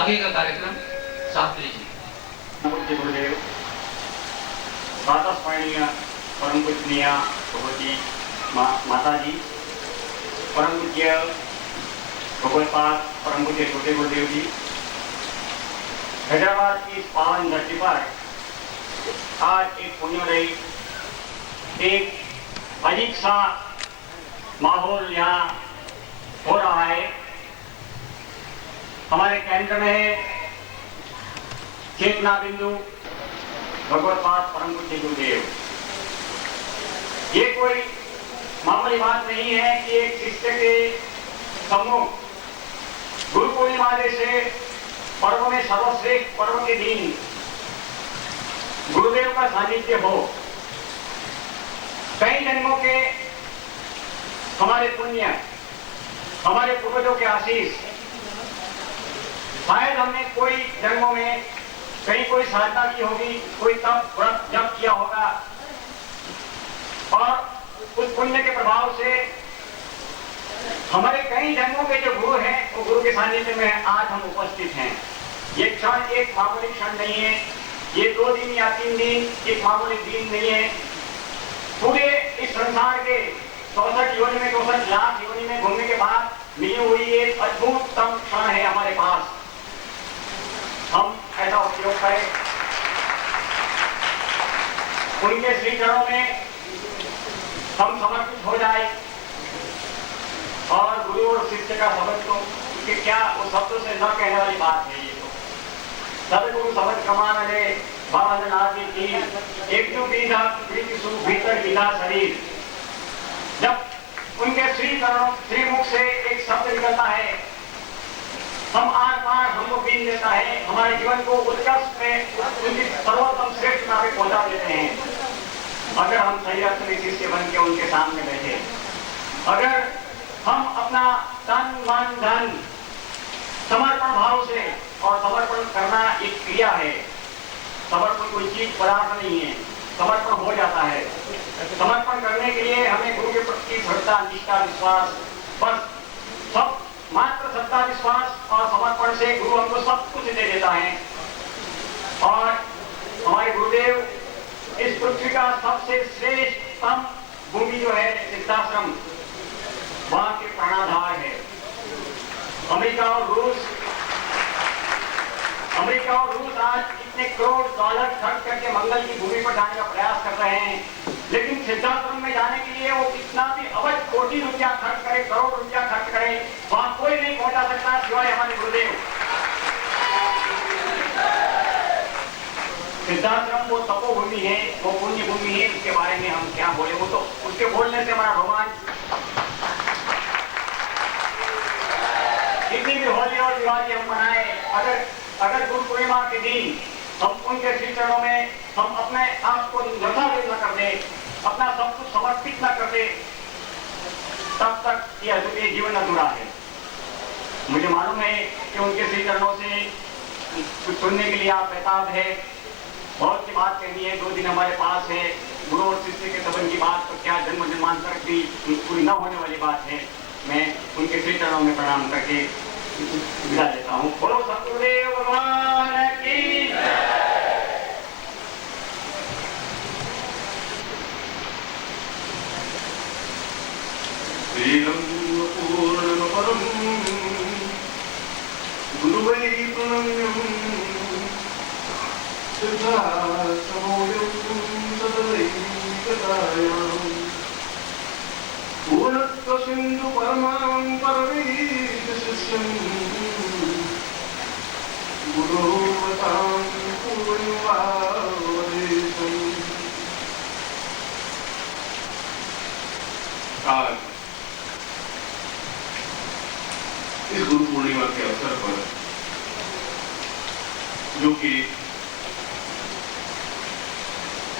आगे का कार्यक्रम शास्त्री जी। पूज्य गुरुदेव, प्रातस्मरणीय परम पूजनीय भगवती माता जी, परम पूज्य भगवतपाद परम पूज्य छोटे गुरुदेव जी, हैदराबाद की इस पावन धरती पर आज एक पुण्योदय, एक अजीब सा माहौल यहाँ हो रहा है। हमारे केंद्र में है चेतना बिंदु भगवतपाद परम पूज्य गुरुदेव। ये कोई मामूली बात नहीं है कि एक शिष्य के समूह गुरु पूर्णिमा जैसे पर्व में सर्वश्रेष्ठ पर्व के दिन गुरुदेव का सानिध्य हो। कई जन्मों के हमारे पुण्य, हमारे पूर्वजों के आशीष, शायद हमने कोई जन्मों में कहीं कोई साधना की होगी, कोई तप व्रत जप किया होगा और उस पुण्य के प्रभाव से हमारे कई जन्मों के जो गुरु हैं वो गुरु के सानिध्य में आज हम उपस्थित हैं। ये क्षण एक मामूली क्षण नहीं है, ये 2 दिन या 3 दिन एक मामूली दिन नहीं है। पूरे इस संसार के 64 योनि में 64 लाख योनि में घूमने के बाद मिली हुई एक अद्भुततम क्षण है हमारे पास। हम ऐसा उपयोग करें, उनके श्री चरणों में हम समर्पित हो जाए और गुरु और शिष्य का शब्द तो कि क्या वो शब्दों से न कहने वाली बात है। ये तो सदगुरु शब्द कमान ले बाबा आदि की एक जो बीजा प्रीति सुख भीतर विधा शरीर। जब उनके श्रीमुख से एक शब्द निकलता है, हम आर पार हमको बीन देता है, हमारे जीवन को उत्कर्ष में उनकी सर्वोत्तम श्रेष्ठ में पहुंचा देते हैं। अगर हम सही अर्थ में शिष्य बन के उनके सामने बैठे, अगर हम अपना तन मन धन समर्पण भाव से, और समर्पण करना एक क्रिया है, समर्पण कोई चीज पदार्थ नहीं है, समर्पण हो जाता है। समर्पण करने के लिए हमें गुरु के प्रति श्रद्धा, निष्ठा, विश्वास, बस सब मात्र श्रद्धा, विश्वास और समर्पण से गुरु हमको सब कुछ दे देता है। और हमारे गुरुदेव इस पृथ्वी का सबसे श्रेष्ठतम भूमि जो है सिद्धाश्रम, वहां के प्राणाधार है। अमेरिका और रूस आज इतने करोड़ डॉलर खर्च करके मंगल की भूमि पर जाने का प्रयास कर रहे हैं, लेकिन सिद्धाश्रम में जाने के लिए वो कितना भी अवध कोटि रुपया खर्च करे, करोड़ रुपया खर्च करे, वहां कोई नहीं पहुंचा सकता सिवाय हमारे गुरुदेव। सिद्धाश्रम वो तपोभूमि है, वो पुण्य भूमि है, उसके बारे में हम क्या बोले। वो तो उसके बोलने से हमारा भगवान किसी भी होली और दिवाली हम मनाए, अगर गुरु पूर्णिमा के दिन हम उनके श्री चरणों में हम अपने आप को यथाविध न कर दे, अपना सब कुछ समर्पित न कर दे, तब तक यह जीवन अधूरा है। मुझे मालूम है कि उनके श्री चरणों से कुछ सुनने के लिए आप बेताब है, बहुत सी बात कहनी है। 2 दिन हमारे पास है, गुरु और शिष्य के संबंध की बात तो क्या जन्म जन्मांतर की पूरी न होने वाली बात है। मैं उनके श्री चरणों में प्रणाम करके विदा लेता हूँ। बोलो सतगुरुदेव भगवान की जय। पूर्ण परम गुरुवै प्रणम्यं सिद्धार्थमोऽयं सदैकतायाम् पूर्णत्व सिंधु परमां परमैकशिष्यं गुरोवतां पूर्वनिवादेशम्। आज इस गुरु पूर्णिमा के अवसर पर, जो कि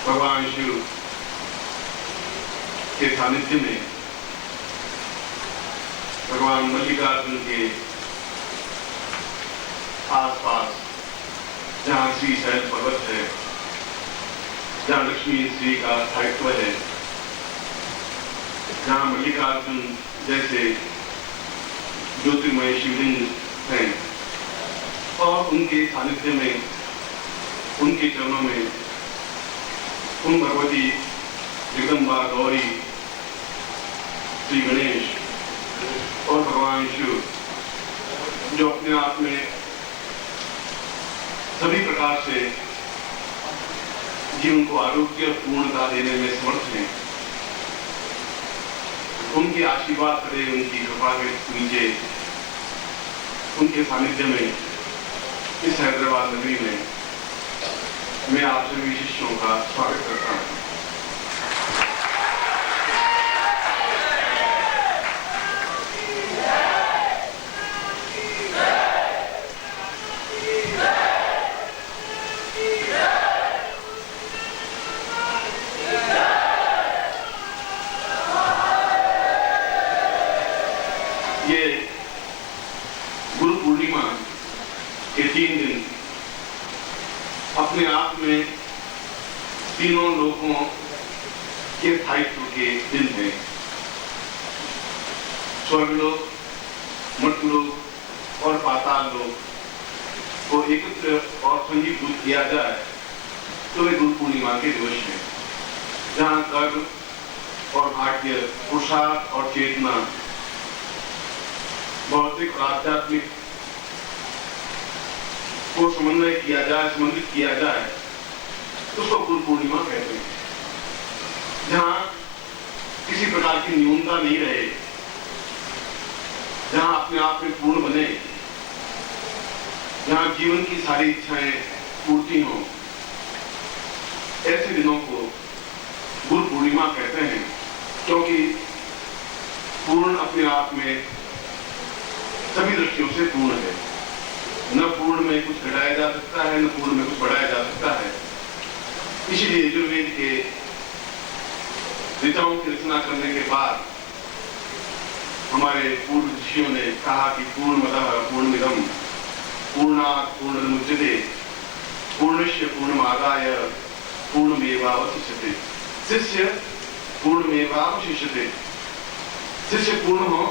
भगवान शिव के सानिध्य में भगवान मल्लिकार्जुन के आसपास जहाँ श्री शैल पर्वत है, जहाँ लक्ष्मी श्री का स्थायित्व है, जहाँ मल्लिकार्जुन जैसे ज्योतिर्मय शिवलिंग हैं और उनके सानिध्य में, उनके चरणों में उन भगवती जगदम्बा गौरी, श्री गणेश और भगवान शिव, जो अपने आप में सभी प्रकार से जीवन को आरोग्य पूर्णता देने में समर्थ हैं, उनके आशीर्वाद करें, उनकी कृपा के नीचे, उनके सानिध्य में इस हैदराबाद नगरी में मैं आप सभी शिष्यों का स्वागत करता हूं। ये गुरु पूर्णिमा के 3 दिन अपने आप में तीनों लोगों के स्थायित्व के दिन हैं। स्वर्गलोक, मर्त्यलोक और पाताल लोक को एकत्र और संजीभूत किया जाए तो वे गुरु पूर्णिमा के दिवस हैं, जहां कर्म और भाग्य, पुरुषार्थ और चेतना, भौतिक और आध्यात्मिक को समन्वय किया जाए, संबंधित किया जाए, उसको गुरु पूर्णिमा कहते हैं। जहां किसी प्रकार की न्यूनता नहीं रहे, जहां अपने आप में पूर्ण बने, जहां जीवन की सारी इच्छाएं पूर्ति हों, ऐसे दिनों को गुरु पूर्णिमा कहते हैं, क्योंकि पूर्ण अपने आप में सभी दृष्टियों से पूर्ण है। न पूर्ण में कुछ घटाया जा सकता है, न पूर्ण में कुछ बढ़ाया जा सकता है। इसलिए यजुर्वेद के ऋचाओं की रचना करने के बाद हमारे पूर्व ऋषियों ने कहा कि पूर्णमदः पूर्णमिदं पूर्णात् पूर्णमुदच्यते पूर्णस्य पूर्णमादाय पूर्णमेवावशिष्यते। शिष्य पूर्णमेवावशिष्यते। शिष्य पूर्ण हो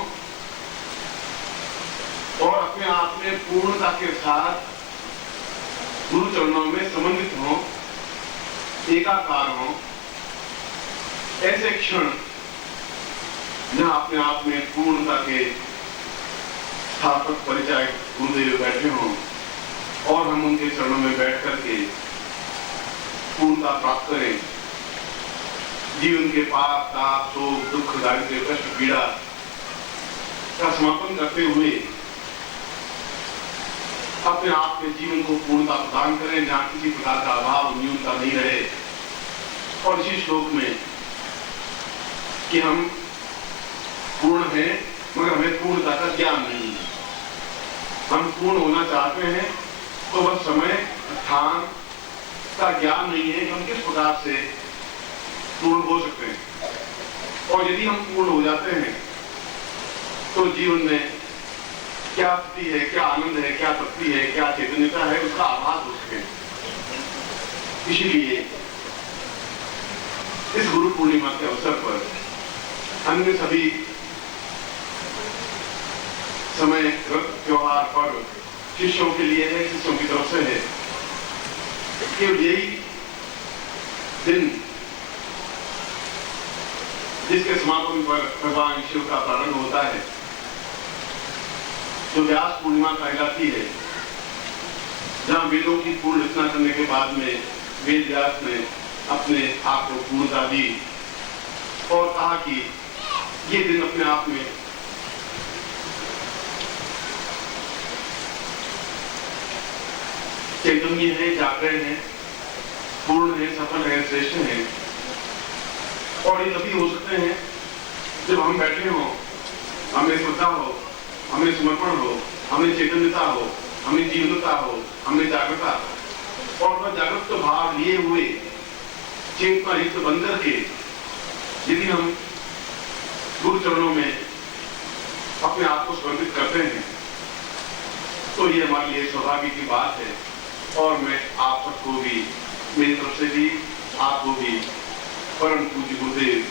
और अपने आप में पूर्णता के साथ गुरु चरणों में समन्वित हो, एकाकार हो, ऐसे क्षण जहां अपने आप में पूर्णता के स्थापक परिचायक गुरुदेव बैठे हों और हम उनके चरणों में बैठ करके पूर्णता प्राप्त करें, जीवन के पाप, ताप, शोक, दुख, दारिद्र्य, कष्ट, पीड़ा का समापन करते हुए अपने आप के जीवन को पूर्णता प्रदान करें, जहां किसी प्रकार का अभाव, न्यूनता नहीं रहे। और इसी श्लोक में कि हम पूर्ण हैं मगर हमें पूर्णता का ज्ञान नहीं है। हम पूर्ण होना चाहते हैं तो बस समय, स्थान का ज्ञान नहीं है कि हम किस प्रकार से पूर्ण हो सकते हैं। और यदि हम पूर्ण हो जाते हैं तो जीवन में क्या स्थिति है, क्या आनंद है, क्या तृप्ति है, क्या चैतन्यता है, उसका आभास हो सके। इसलिए इस गुरु पूर्णिमा के अवसर पर अन्य सभी समय, व्रत, त्योहार, पर्व शिष्यों के लिए है, शिष्यों की तरफ से है। केवल यही दिन जिसके समापन पर भगवान शिव का प्रारंभ होता है, जो व्यास पूर्णिमा कहलाती है, जहां वेदों की पूर्ण रचना करने के बाद में वेद व्यास ने अपने आप को पूर्णता दी और कहा कि ये दिन अपने आप में चैतन्य है, जागरण है, पूर्ण है, सफल है, श्रेष्ठ है। और ये तभी हो सकते हैं जब हम बैठे हों, हमें श्रद्धा हो, हमें समर्पण हो, हमें चैतन्यता हो, हमें जीवनता हो, हमें जागृता हो। और वह जागृत भाव लिए हुए चेतना युक्त बन करके यदि हम गुरु चरणों में अपने आप को समर्पित करते हैं तो ये हमारे लिए सौभाग्य की बात है। और मैं आप सबको भी, मेरी तरफ से भी, आपको भी परम पूज्य गुरुदेव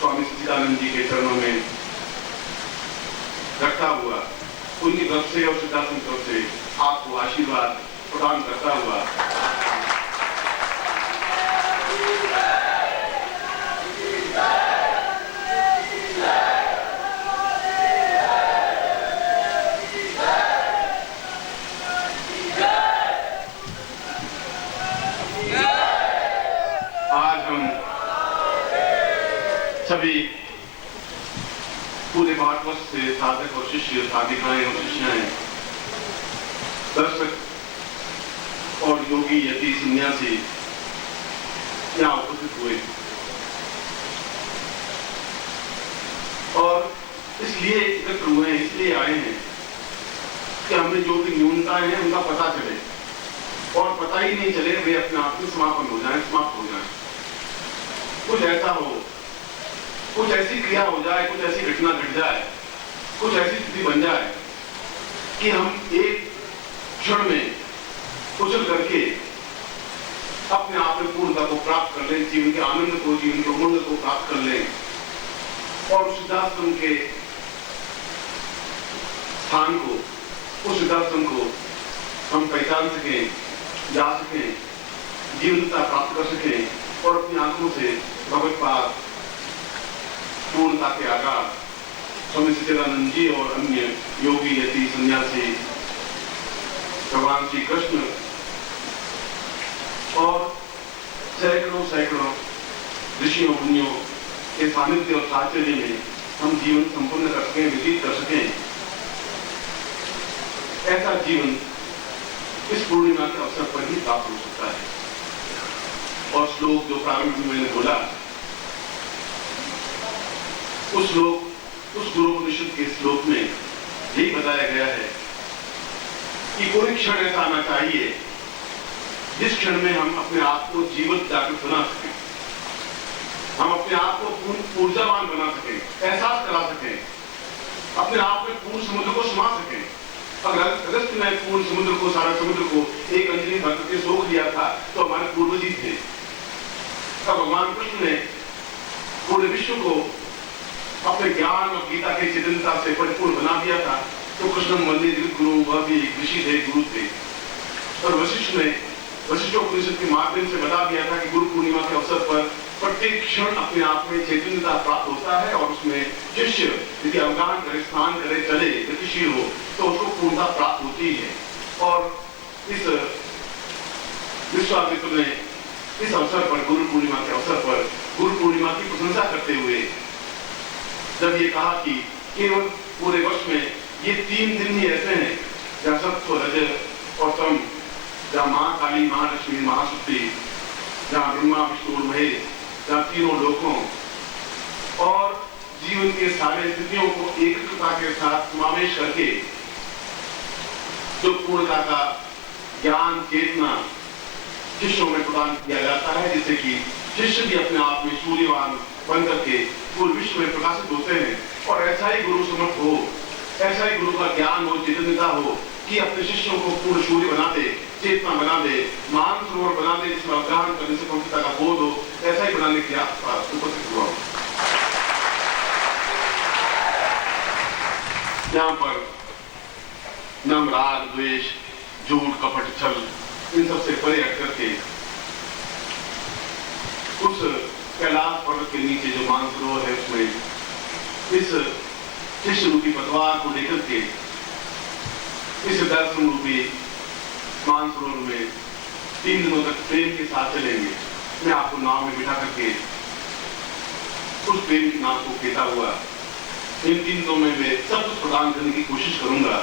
स्वामी सच्चिदानंद जी के चरणों में रखा हुआ उनकी तरफ से और सिद्धार्थ की तरफ से आपको आशीर्वाद प्रदान करता हुआ आज हम सभी पूरे भारतवर्ष से साधक और शिष्य, साधिकाएं और शिष्याएं, दर्शक और योगी, यति, सन्यासी यहाँ उपस्थित हुए और इसलिए एकत्र हुए हैं, इसलिए आए हैं कि हमें जो भी न्यूनताएं हैं उनका पता चले और पता ही नहीं चले वे अपने आप में समापन हो जाए, समाप्त हो जाए। कुछ ऐसा हो, कुछ ऐसी क्रिया हो जाए, कुछ ऐसी घटना घट जाए, कुछ ऐसी स्थिति बन जाए कि हम एक क्षण में कुचल करके अपने आप में पूर्णता को प्राप्त कर लें, जीवन के आनंद को, जीवन के उमंग को प्राप्त कर लें और सिद्धाश्रम के स्थान को, उस सिद्धाश्रम को हम पहचान सकें, जा सकें, जीवनता प्राप्त कर सकें और अपनी आंखों से भगवत पाद पूर्णता के आगार स्वामी सच्चिदानंद जी और अन्य योगी, यति, सन्यासी, भगवान श्री कृष्ण और सैकड़ों सैकड़ों ऋषियों, मुनियों के सानिध्य और साहचर्य में हम जीवन संपन्न कर सकें, व्यतीत कर सकें। ऐसा जीवन इस पूर्णिमा के अवसर पर ही प्राप्त हो सकता है। और श्लोक जो प्रारंभ में मैंने बोला, उस गुरुपनिषद के श्लोक में यही बताया गया है कि कोई क्षण ऐसा आना चाहिए जिस क्षण में हम अपने आप को जीवित जागृत बना सकें, हम अपने आप को पूर्ण ऊर्जावान बना सकें, एहसास करा सकें, अपने आप में पूर्ण समुद्र को समा सकें। अगर अगस्त ने पूर्ण समुद्र को, सारा समुद्र को एक अंजलि भर के सोख लिया था तो हमारे पूर्वज ही थे। तब भगवान कृष्ण ने पूरे विश्व को अपने ज्ञान और गीता के चेतनता से परिपूर्ण बना दिया था। तो कृष्ण मंदिर जगत गुरु, वह भी एक ऋषि थे, गुरु थे। और वशिष्ठ ने वशिष्ठोपनिषद के माध्यम से बता दिया था कि गुरु पूर्णिमा के अवसर पर प्रत्येक क्षण अपने आप में चैतन्यता प्राप्त होता है और उसमें शिष्य यदि अवगान करे, स्नान करे, चले, गतिशील हो तो उसको पूर्णता प्राप्त होती है। और इस विश्वामित्र ने इस अवसर पर, गुरु पूर्णिमा के अवसर पर, गुरु पूर्णिमा की प्रशंसा करते हुए जब ये कहा कि केवल पूरे वर्ष में ये 3 दिन ही ऐसे हैं जहाँ सत्व, रज और तम, जहाँ माँ काली, महालक्ष्मी, महाशक्ति, जहाँ ब्रह्मा, विष्णु और महेश, जहाँ तीनों लोकों और जीवन के सारे स्थितियों को एकता के साथ समावेश करके जो पूर्णता का ज्ञान, चेतना शिष्यों में प्रदान किया जाता है, जिससे कि शिष्य भी अपने आप में सूर्यवान बन करके पूरे विश्व में प्रकाशित होते हैं। और ऐसा ही गुरु समर्थ हो, ऐसा ही गुरु का ज्ञान हो, चेतनता हो कि अपने शिष्यों को पूर्ण सूर्य बना दे, चेतना बना दे, मान सरोवर बना दे, जिसमें अवगाहन करने से पवित्रता का बोध हो, ऐसा ही बनाने के आसपास उपस्थित हुआ। यहाँ पर नम, राग, द्वेष, झूठ, कपट, छल, इन सबसे परे हट करके उस कैलाश पर्वत के नीचे जो मानसरोवर है उसमें इस शिष्य रूपी पतवार को लेकर के इस दर्शन रूपी मानसरोवर में 3 दिनों तक प्रेम के साथ चलेंगे। मैं आपको नाव में बिठा करके उस प्रेम की नाव को खेता हुआ इन 3 दिनों में मैं सब कुछ प्रदान करने की कोशिश करूंगा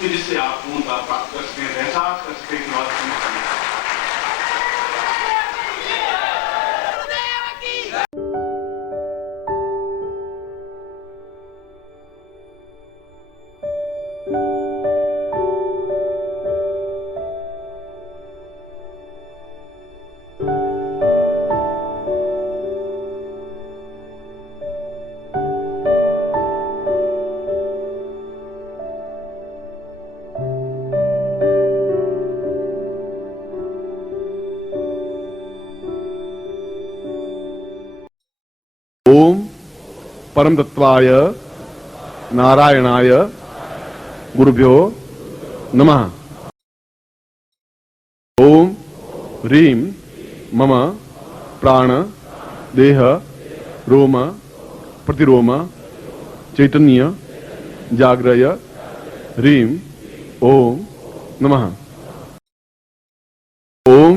कि जिससे आप पूर्णता प्राप्त कर सकें, एहसास कर सकें कि बात ओम परम तत्वाय नारायणाय गुरुभ्यो नमः। ओम ह्रीं मम प्राण देह रोम प्रतिरोम चैतन्य जाग्रय ह्रीं ओम नमः। ओम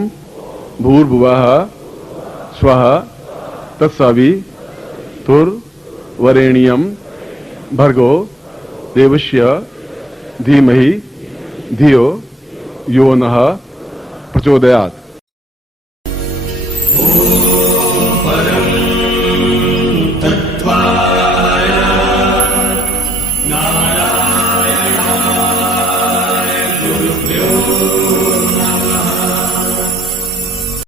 भूर्भुवः स्वः तत्सवितुर्वरेण्यं भर्गो देवस्य धीमहि धियो यो नः प्रचोदयात्।